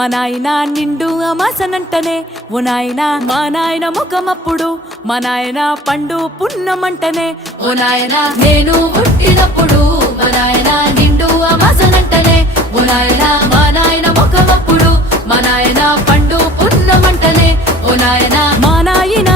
మా నాయన నిండు అమాసనంటనే ఓ నాయన మా నాయన ముఖమప్పుడు మా నాయన పండు పున్నమంటనే ఓ నాయన నేను పుట్టినప్పుడు మా నాయన నిండు అమాసనంటనే ఓ నాయన మా నాయన ముఖమప్పుడు మా నాయన పండు పున్నమంటనే ఓ నాయన మా నాయన